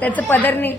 त्याचं पदर नीट.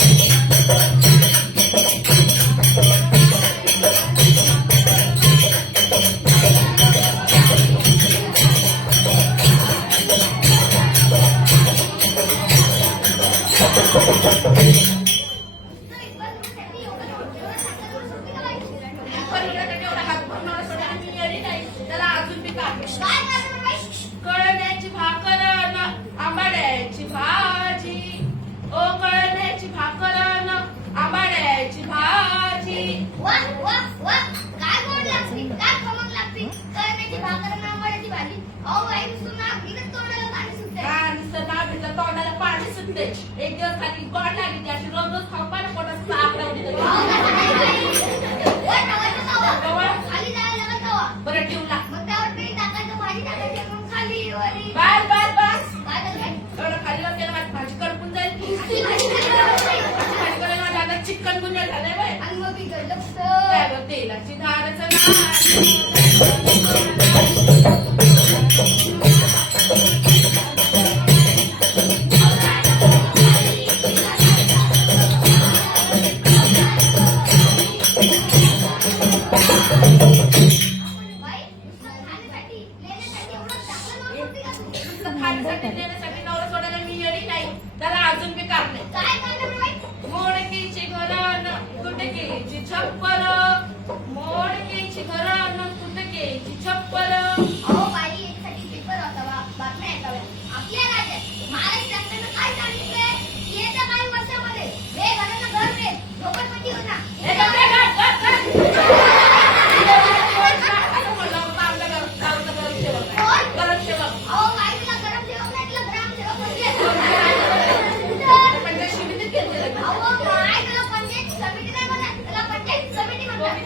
तोंडाला पाणी सुटते एक दिवस खाली गोड लागली अशी खाऊ पाणी पोटात साप लावली बरं ठेवला बाय बाय चिकन गुन्हा झालाय आणि मग बिघडलं तेलाची झाडच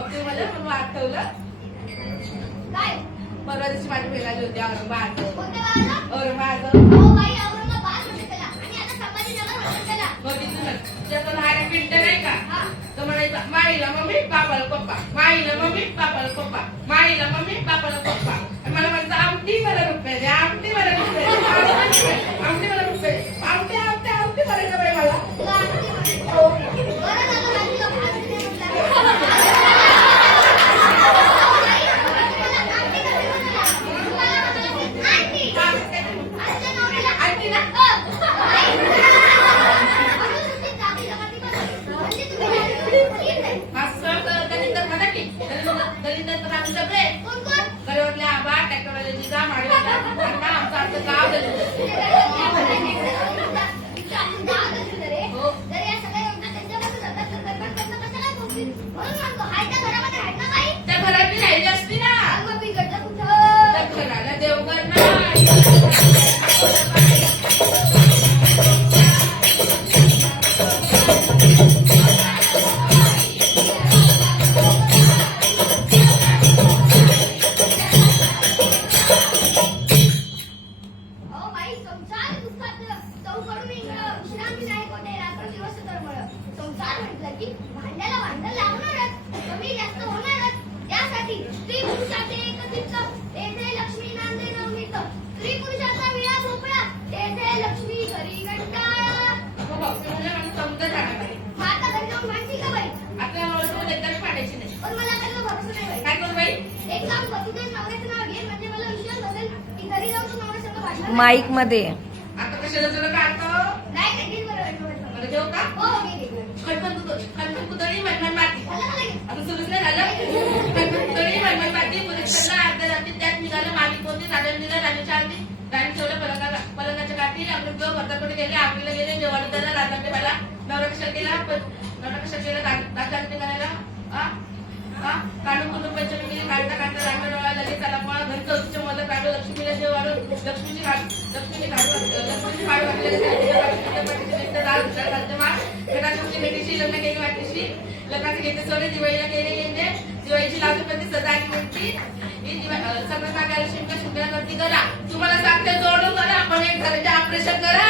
तुम्ही मला म्हणून आठवलं? परवा दिवशी माझी भेगाली होती औरंगाबाद? औरंगाबाद त्याचं लहान पिंट नाही का? हा. तो म्हणायचा माईला मम्मी पापाला पप्पा. माईला मम्मी पापाला पप्पा. माईला मम्मी पापाला पप्पा. मला म्हणतं आमटी मला रुपये आमटी मला रुपये ถังน้ําจ संसार म्हटलं की भांड्याला भांडं लागणारच, कमी जास्त होणारच. त्यासाठी स्त्री पुरुषाचे एकत्रित तेथे लक्ष्मी नांदे नवनीत. स्त्री पुरुषाचा विळा भोपळा, तेथे लक्ष्मी घरी कंटाळा. मग बापरे, म्हणजे मला समजत राहणार नाही. मग आता घरी जाऊन भांडती का बाई? आपल्या ओळखून एकदा पाडायची नाही पण मला त्याला भरोसा नाही बाई. काय करू बाई एक काम कर, तू तुझ्या नवऱ्याचं नाव घे, म्हणजे मला विश्वास बसेल की घरी जाऊन तू नवऱ्यासंग भांडणार नाही. माईकमध्ये आता कशाला तुला देव गेले आपल्याला गेले जेवाडी त्याला राजाकडे मला. नवरा कशा केला नवरा कशा केला दादांनी निघायला काढून कुटुंब पंचमी गेली काढता काढता रांगा डोळा लगेच त्याला पण घरी चौथीचे मला काढू. लक्ष्मीला जेव वाढू लक्ष्मीची काढ लक्ष्मीची काढू लक्ष्मीची काढू घराची भेटीशी लग्न केली वाटीशी. लग्नाचे घेते सोने दिवाळीला केले गेले. दिवाळीची लागली सदा एक मिळते सगळं नागायला शिमका शिमक्या गर्दी करा. तुम्हाला सांगते जोडून करा. पण एक घराचे ऑपरेशन करा.